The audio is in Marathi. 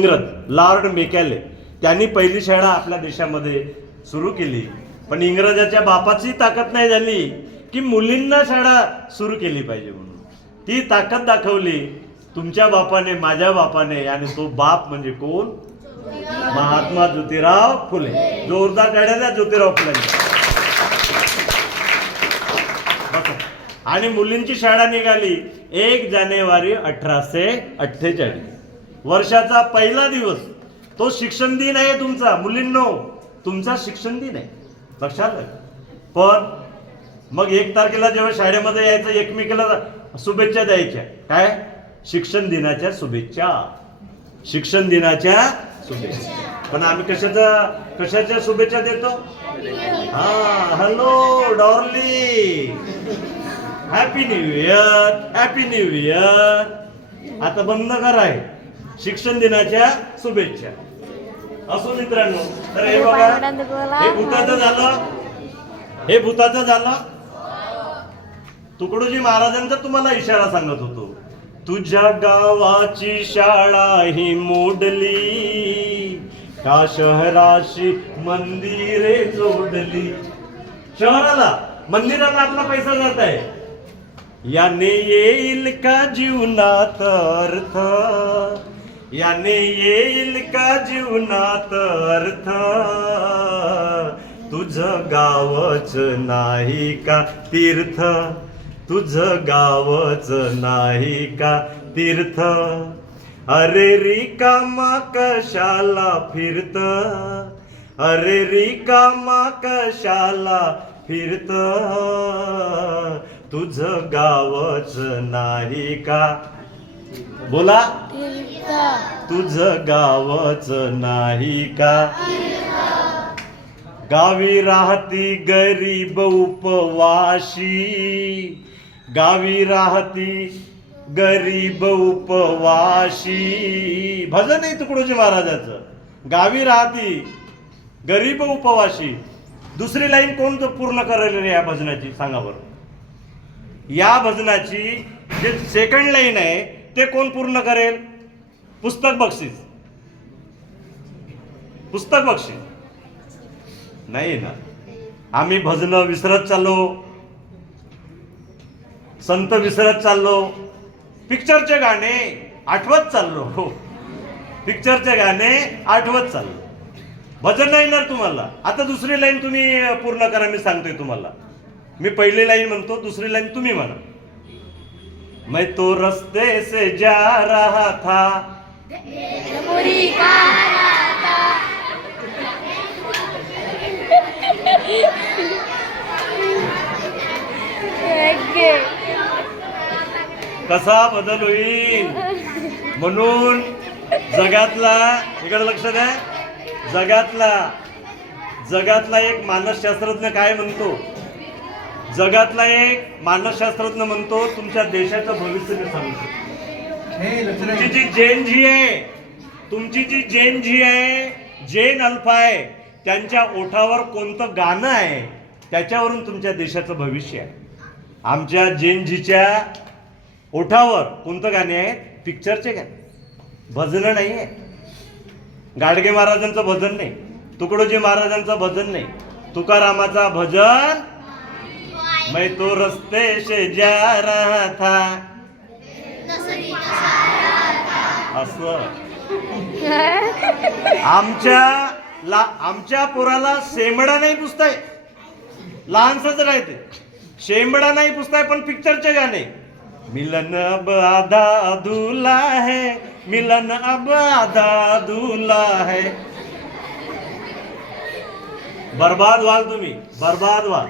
इंग्रज लॉर्ड मेकॅले त्यांनी पहिली शाळा आपल्या देशामध्ये सुरू केली, पण इंग्रजाच्या बापाची ताकद नाही झाली की मुलींना शाळा सुरू केली पाहिजे म्हणून. ती ताकद दाखवली तुमच्या बापाने, माझ्या बापाने, आणि तो बाप म्हणजे कोण? महात्मा ज्योतिराव फुले. जोरदार टाळ्या द्या ज्योतिराव फुले. आणि मुलींची शाळा निघाली 1 जानेवारी 1848. वर्षाचा पहिला दिवस. तो शिक्षण दिन आहे तुमचा मुलींनो, तुमचा शिक्षण दिन आहे, लक्षात घ्या. पण मग 1 तारखेला जेव्हा शाळेमध्ये यायचं एकमेकाला शुभेच्छा द्यायच्या. काय? शिक्षण दिनाच्या शुभेच्छा, शिक्षण दिनाच्या शुभेच्छा. पण आम्ही कशाच्या शुभेच्छा देतो? हॅलो डॉर्ली, happy new year, happy new year. आता बंद कराय शिक्षण दिनाच्या शुभेच्छा. असो मित्रांनो, तर हे बघा, हे भूताचं झालं, हे भूताचं झालं. तुकडोजी महाराजांचा तुम्हाला इशारा सांगत होतो. तुझ्या गावाची शाळा ही मोडली, त्या शहराशी मंदिरे जोडली. शहराला, मंदिराला आपला पैसा जात आहे. याने येईल का जीवनात अर्थ, याने येईल का जीवनात अर्थ, तुझं गावच नाही का तीर्थ, तुझं गावच नाही का तीर्थ. अरे रिकामा कशाला फिरत, अरे रिकामा कशाला फिरत, तुझं गावच नाही का, बोला, तुझं गावच नाही का. गावी राहती गरीब उपवाशी, गावी राहती गरीब उपवाशी. भजन आहे तुकडोजी महाराजाचं. गावी राहती गरीब उपवाशी. दुसरी लाईन कोण पूर्ण करेल या भजनाची सांगा बरं? या भजनाची जे सेकंड लाईन आहे ते कोण पूर्ण करेल? पुस्तक बक्षीस, पुस्तक बक्षीस नाही ना. आम्ही भजन विसरत चाललो, संत विसरत चाललो, पिक्चरचे गाणे आठवत चाललो, पिक्चरचे गाणे आठवत चाललो. भजन नाही ना तुम्हाला. आता दुसरी लाईन तुम्ही पूर्ण करा, मी सांगतोय तुम्हाला. मी पहिली लाईन म्हणतो, दुसरी लाईन तुम्ही म्हणा. मैं तो रस्ते से जा रहा था, कसा बदल होईल म्हणून जगातला, इकडे लक्ष द्या, जगातला एक मानसशास्त्रज्ञ काय म्हणतो? जगातला एक मानसशास्त्रज्ञ म्हणतो तुमच्या देशाचं भविष्य मी सांगतो. तुमची जी जेन झी आहे, तुमची जी जेन झी आहे, जेन अल्फा आहे, त्यांच्या ओठावर कोणतं गाणं आहे त्याच्यावरून तुमच्या देशाचं भविष्य आहे. आमच्या जेन झीच्या ओठावर कोणतं गाणे आहे? पिक्चरचे गाणे, भजन नाही आहे. गाडगे महाराजांचं भजन नाही, तुकडोजी महाराजांचं भजन नाही, तुकारामाचा भजन. मैं तो रस्ते से जा रहा था, असं. आमच्या पोराला शेंबडा नाही पुसताय, लहानसच राहते, शेंबडा नाही पुसताय, पण पिक्चरचे गाणे. मिलन अब आधा अधूला है, मिलन अब आधा अधूला है. बर्बाद व्हाल तुम्ही, बर्बाद व्हाल.